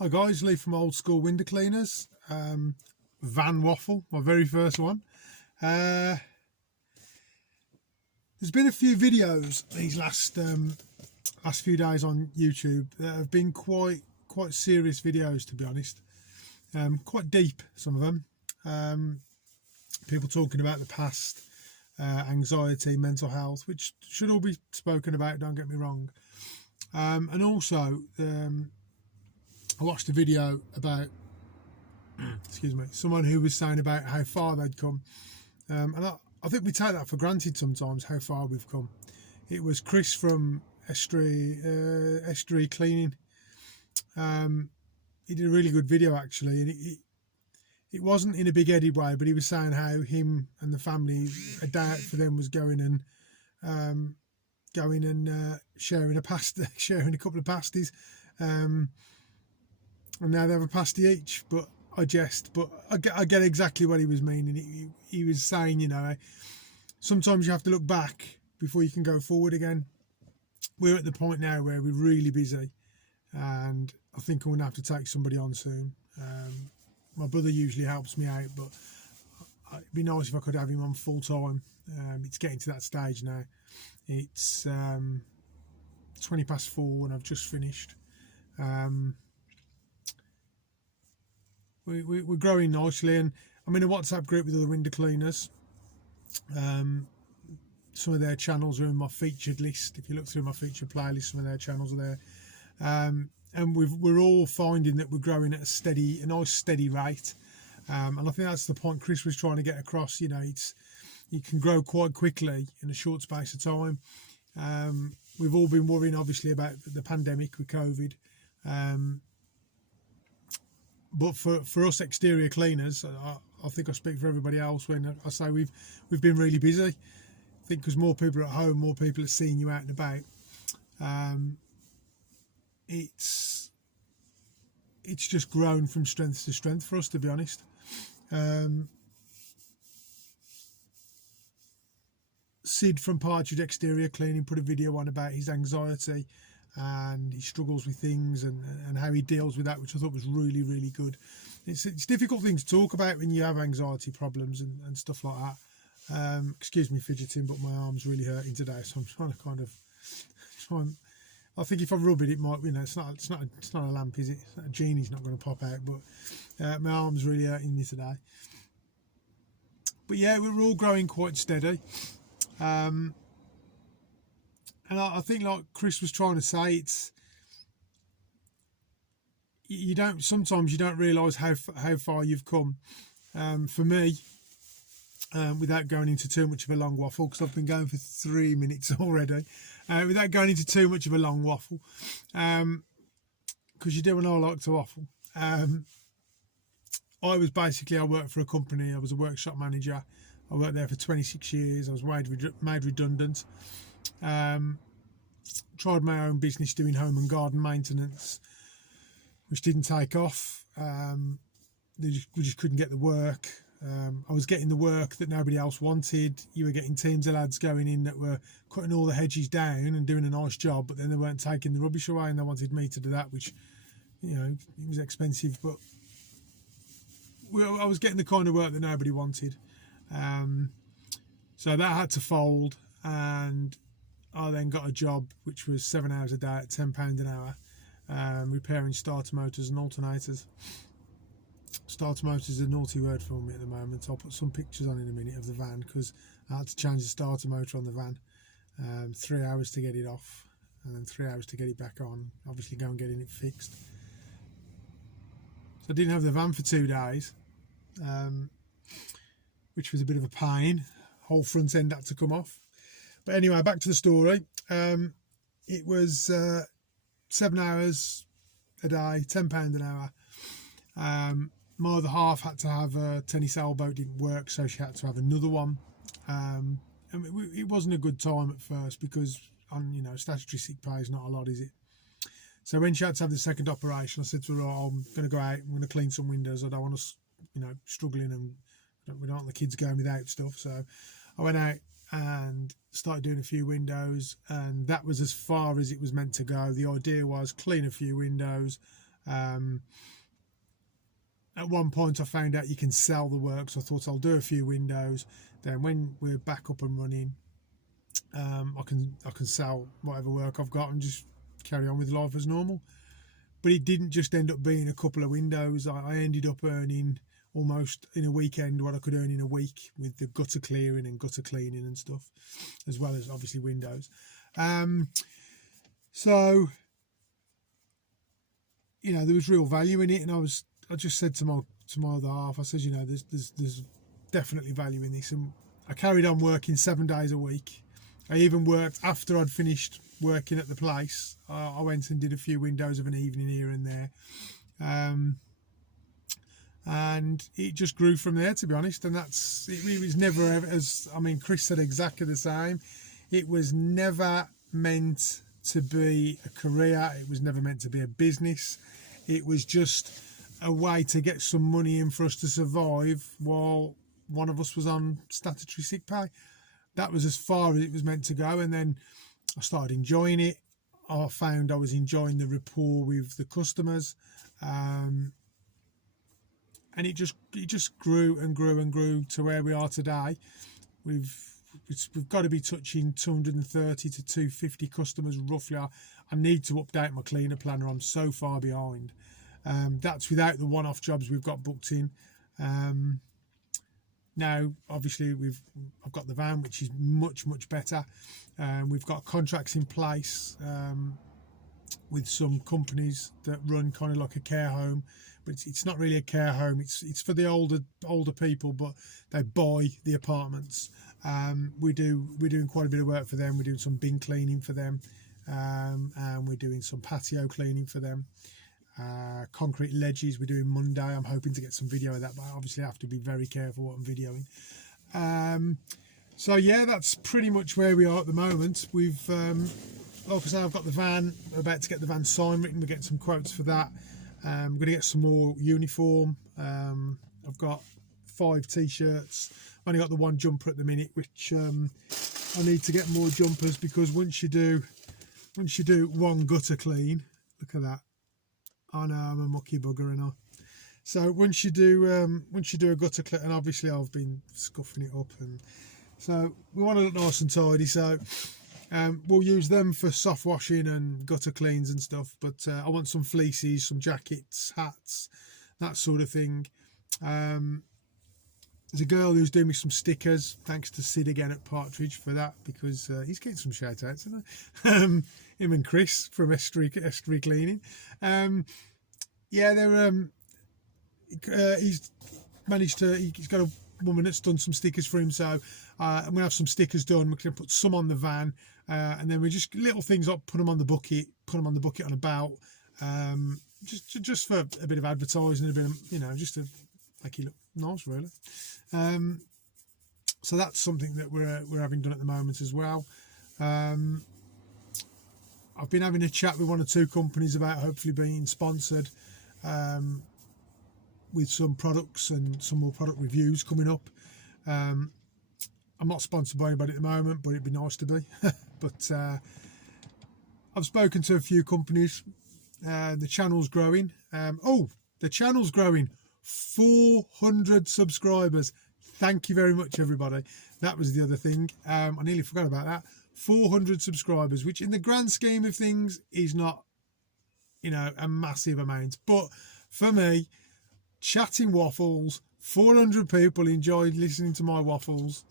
Hi guys, Lee from Old School Window Cleaners. Van waffle, my very first one. There's been a few videos these last few days on YouTube that have been quite serious videos, to be honest. Quite deep, some of them. People talking about the past, anxiety, mental health, which should all be spoken about. Don't get me wrong. And also, I watched a video about, someone who was saying about how far they'd come. And I think we take that for granted sometimes, how far we've come. It was Chris from Estuary Cleaning. He did a really good video, actually. And it wasn't in a big-headed way, but he was saying how him and the family, a day out for them was going and sharing a pasta, sharing a couple of pasties. And now they have a pasty each, but I get exactly what he was meaning. He was saying, sometimes you have to look back before you can go forward again. We're at the point now where we're really busy, and I think I'm going to have to take somebody on soon. My brother usually helps me out, but it'd be nice if I could have him on full time. It's getting to that stage now. It's 4:20 and I've just finished. We're growing nicely, and I'm in a WhatsApp group with other window cleaners. Some of their channels are in my featured list. If you look through my featured playlist, some of their channels are there. And we're all finding that we're growing at a nice steady rate. And I think that's the point Chris was trying to get across. You can grow quite quickly in a short space of time. We've all been worrying, obviously, about the pandemic with COVID. But for us exterior cleaners, I think I speak for everybody else when I say we've been really busy. I think because more people are at home, more people are seeing you out and about. It's just grown from strength to strength for us, to be honest. Sid from Partridge Exterior Cleaning put a video on about his anxiety and he struggles with things and how he deals with that, which I thought was really, really good. It's a difficult thing to talk about when you have anxiety problems and stuff like that. Excuse me fidgeting, but my arm's really hurting today, so I'm trying to I think if I rub it, it might, it's not a lamp, is it? A genie's not going to pop out, but my arm's really hurting me today. But yeah, we're all growing quite steady. And I think, like Chris was trying to say, sometimes you don't realise how far you've come. For me, without going into too much of a long waffle, because I've been going for 3 minutes already, without going into too much of a long waffle, because you do and I like to waffle. I worked for a company. I was a workshop manager. I worked there for 26 years. I was made redundant. Tried my own business doing home and garden maintenance, which didn't take off. We just couldn't get the work. I was getting the work that nobody else wanted. You were getting teams of lads going in that were cutting all the hedges down and doing a nice job, but then they weren't taking the rubbish away, and they wanted me to do that, which, it was expensive, but I was getting the kind of work that nobody wanted. So that had to fold, and I then got a job which was 7 hours a day at £10 an hour, repairing starter motors and alternators. Starter motors is a naughty word for me at the moment. I'll put some pictures on in a minute of the van, because I had to change the starter motor on the van. 3 hours to get it off, and then 3 hours to get it back on. Obviously go and getting it fixed. So I didn't have the van for 2 days, which was a bit of a pain. Whole front end had to come off. But anyway, back to the story. It was 7 hours a day, £10 an hour. My other half had to have a tennis elbow, didn't work, so she had to have another one. It wasn't a good time at first, because statutory sick pay is not a lot, is it? So when she had to have the second operation, I said to her, I'm going to go out, I'm going to clean some windows. I don't want us, struggling, and we don't want the kids going without stuff. So I went out and started doing a few windows, and that was as far as it was meant to go. The idea was clean a few windows, At one point I found out you can sell the work, so I thought I'll do a few windows, then when we're back up and running, I can sell whatever work I've got and just carry on with life as normal. But it didn't just end up being a couple of windows. I ended up earning almost in a weekend what I could earn in a week with the gutter clearing and gutter cleaning and stuff, as well as obviously windows. So there was real value in it, and I just said to my other half, I said, there's definitely value in this, and I carried on working 7 days a week. I even worked after I'd finished working at the place. I went and did a few windows of an evening here and there, and it just grew from there, to be honest. And it was never ever, Chris said exactly the same. It was never meant to be a career. It was never meant to be a business. It was just a way to get some money in for us to survive while one of us was on statutory sick pay. That was as far as it was meant to go. And then I started enjoying it. I found I was enjoying the rapport with the customers, and it just grew and grew and grew to where we are today. We've got to be touching 230 to 250 customers roughly. I need to update my cleaner planner. I'm so far behind. That's without the one-off jobs we've got booked in. Now, obviously, I've got the van, which is much, much better. We've got contracts in place with some companies that run kind of like a care home, but it's not really a care home. It's for the older people, but they buy the apartments. We're doing quite a bit of work for them. We're doing some bin cleaning for them, and we're doing some patio cleaning for them. Concrete ledges we're doing Monday. I'm hoping to get some video of that, but obviously I have to be very careful what I'm videoing. So yeah, that's pretty much where we are at the moment. We've like I say, I've got the van, about to get the van sign written. We're getting some quotes for that. I'm going to get some more uniform. I've got 5 t-shirts. I've only got the 1 jumper at the minute, which I need to get more jumpers, because once you do 1 gutter clean, look at that. I know I'm a mucky bugger, and so once you do a gutter clean, and obviously I've been scuffing it up, and so we want to look nice and tidy. So we'll use them for soft washing and gutter cleans and stuff. But I want some fleeces, some jackets, hats, that sort of thing. There's a girl who's doing me some stickers. Thanks to Sid again at Partridge for that, because he's getting some shout outs, isn't he? Him and Chris from Estuary Cleaning. He's managed to, he's got a woman that's done some stickers for him, so I'm gonna have some stickers done. We're gonna put some on the van, and then we just little things up, put them on the bucket on a belt, just for a bit of advertising, a bit of, just to make it look nice, really. So that's something that we're having done at the moment as well. I've been having a chat with 1 or 2 companies about hopefully being sponsored with some products and some more product reviews coming up. I'm not sponsored by anybody at the moment, but it'd be nice to be. But I've spoken to a few companies. The channel's growing. The channel's growing. 400 subscribers. Thank you very much, everybody. That was the other thing. I nearly forgot about that. 400 subscribers, which in the grand scheme of things is not, a massive amount. But for me, chatting waffles, 400 people enjoyed listening to my waffles.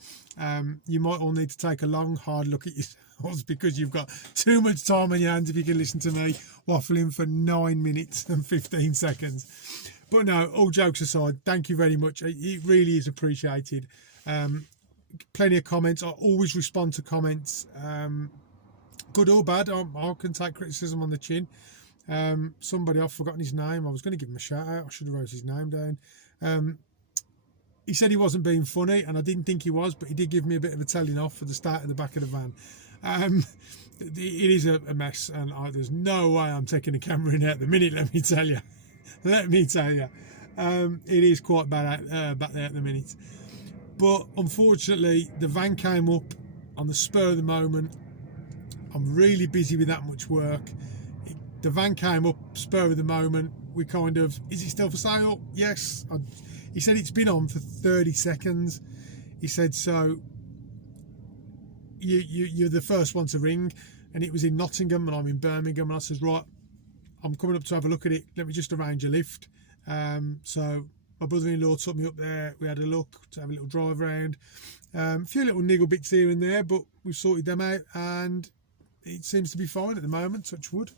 You might all need to take a long, hard look at yourselves, because you've got too much time on your hands if you can listen to me waffling for 9 minutes and 15 seconds. But no, all jokes aside, thank you very much. It really is appreciated. Plenty of comments. I always respond to comments, good or bad. I can take criticism on the chin. Somebody, I've forgotten his name. I was going to give him a shout out. I should have wrote his name down. He said he wasn't being funny, and I didn't think he was, but he did give me a bit of a telling off for the start of the back of the van. It is a mess, and there's no way I'm taking the camera in there at the minute, let me tell you. It is quite bad back there at the minute. But unfortunately, the van came up on the spur of the moment. I'm really busy with that much work. the van came up, spur of the moment. We kind of, is it still for sale? Yes. He said it's been on for 30 seconds. He said, so you're the first one to ring. And it was in Nottingham and I'm in Birmingham. And I says, right, I'm coming up to have a look at it. Let me just arrange a lift. So my brother-in-law took me up there. We had a look to have a little drive around. A few little niggle bits here and there, but we've sorted them out and it seems to be fine at the moment, touch wood.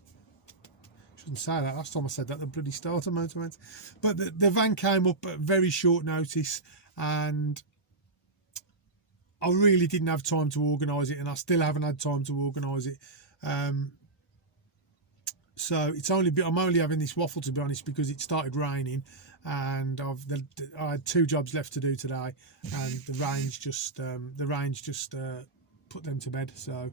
Shouldn't say that, last time I said that, the bloody starter motor went. But the van came up at very short notice and I really didn't have time to organise it, and I still haven't had time to organise it. So I'm only having this waffle, to be honest, because it started raining and I had 2 jobs left to do today, and the rain's just put them to bed. So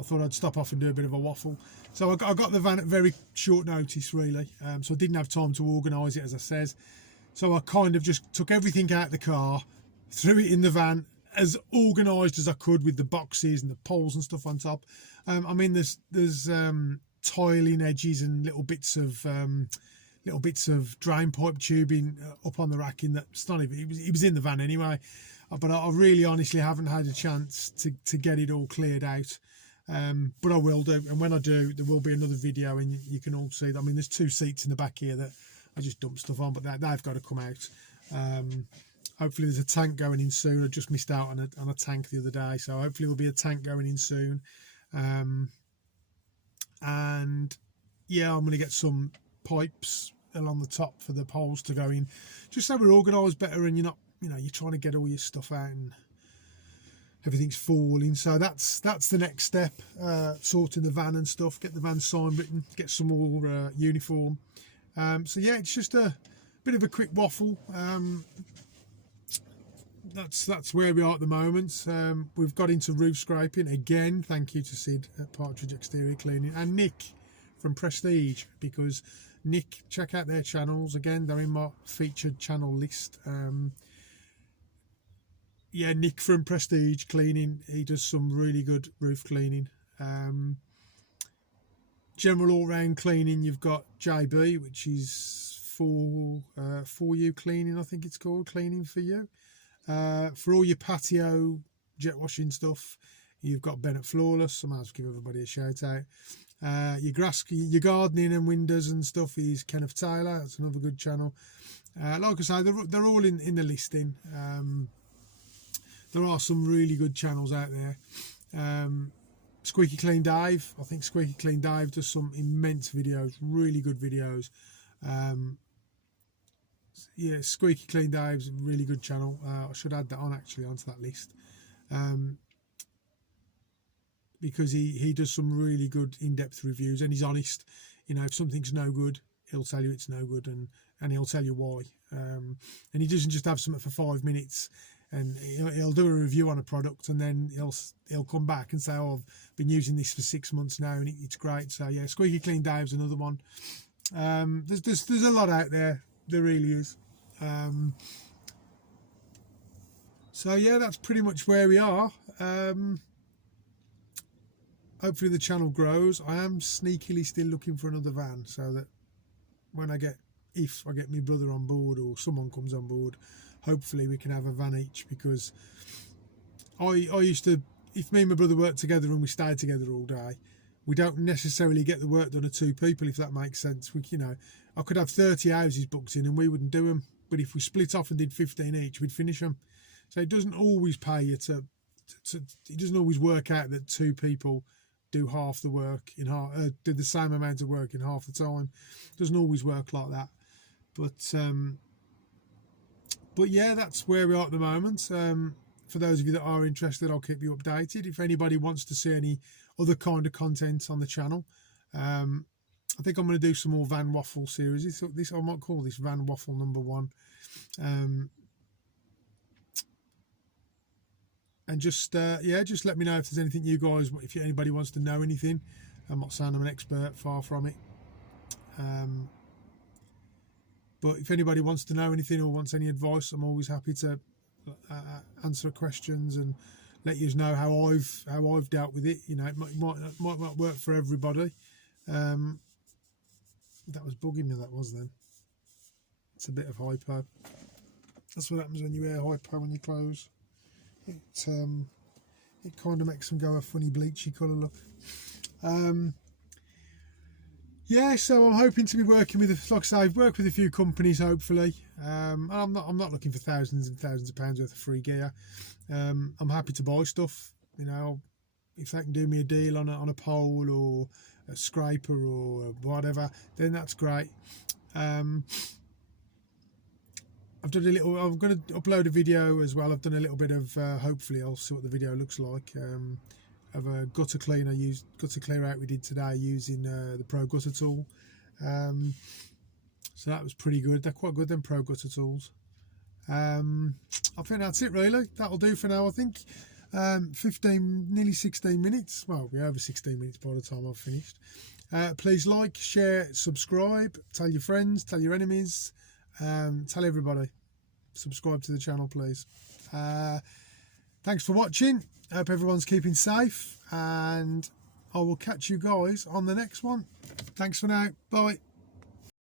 I thought I'd stop off and do a bit of a waffle. So I got the van at very short notice, really. So I didn't have time to organise it, as I says. So I kind of just took everything out of the car, threw it in the van, as organised as I could with the boxes and the poles and stuff on top. I mean, there's tiling edges and little bits of drain pipe tubing up on the racking. That's not even, it was in the van anyway. But I really honestly haven't had a chance to get it all cleared out. But I will do, and when I do, there will be another video and you can all see that. I mean, there's 2 seats in the back here that I just dumped stuff on, but they've got to come out. Hopefully there's a tank going in soon. I just missed out on a tank the other day, so hopefully there'll be a tank going in soon. And yeah, I'm going to get some pipes along the top for the poles to go in, just so we're organised better and you're not, you're trying to get all your stuff out and everything's falling. So that's the next step, sorting the van and stuff, get the van sign written, get some more uniform. So yeah, it's just a bit of a quick waffle. That's where we are at the moment. We've got into roof scraping again. Thank you to Sid at Partridge Exterior Cleaning and Nick from Prestige, because Nick, check out their channels again. They're in my featured channel list. Yeah, Nick from Prestige Cleaning. He does some really good roof cleaning. General all-round cleaning, you've got JB, which is for you cleaning, I think it's called, cleaning for you. For all your patio jet washing stuff, you've got Bennett Flawless. I might as well give everybody a shout out. Your gardening and windows and stuff is Kenneth Taylor. That's another good channel. Like I say, they're all in the listing. There are some really good channels out there. Squeaky Clean Dave. I think Squeaky Clean Dave does some immense videos, really good videos. Yeah, Squeaky Clean Dave's a really good channel. I should add that on actually onto that list, because he does some really good in-depth reviews and he's honest. If something's no good, he'll tell you it's no good, and he'll tell you why. And he doesn't just have something for 5 minutes and he'll do a review on a product and then he'll come back and say, oh, I've been using this for 6 months now and it's great. So yeah, Squeaky Clean Dave's another one. There's a lot out there. There really is. So yeah, that's pretty much where we are. Hopefully the channel grows. I am sneakily still looking for another van, so that if I get my brother on board or someone comes on board, hopefully we can have a van each, because I used to, if me and my brother worked together and we stayed together all day, we don't necessarily get the work done of 2 people, if that makes sense. I could have 30 houses booked in and we wouldn't do them, but if we split off and did 15 each, we'd finish them. So it doesn't always pay you it doesn't always work out that 2 people do half the work do the same amount of work in half the time. It doesn't always work like that. But yeah, that's where we are at the moment. For those of you that are interested, I'll keep you updated. If anybody wants to see any other kind of content on the channel, I think I'm going to do some more van waffle series. I might call this van waffle number 1. And just let me know if there's anything you guys, if anybody wants to know anything. I'm not saying I'm an expert, far from it. But if anybody wants to know anything or wants any advice, I'm always happy to answer questions and let you know how I've dealt with it. It might not work for everybody. That was bugging me, that was then. It's a bit of hypo. That's what happens when you wear hypo on your clothes. It kind of makes them go a funny bleachy colour look. Yeah, so I'm hoping to be working with, like I say, I've worked with a few companies hopefully. I'm not looking for thousands and thousands of pounds worth of free gear. I'm happy to buy stuff, you know, if they can do me a deal on a pole or a scraper or whatever, then that's great. I'm going to upload a video as well. I've done a little bit of, hopefully I'll see what the video looks like, of a gutter cleaner, gutter clear out we did today using the Pro Gutter tool. So that was pretty good. They're quite good, them Pro Gutter tools. I think that's it really. That'll do for now, I think. 15, nearly 16 minutes. Well, we're over 16 minutes by the time I've finished. Please like, share, subscribe, tell your friends, tell your enemies, tell everybody. Subscribe to the channel, please. Thanks for watching. I hope everyone's keeping safe, and I will catch you guys on the next one. Thanks for now. Bye.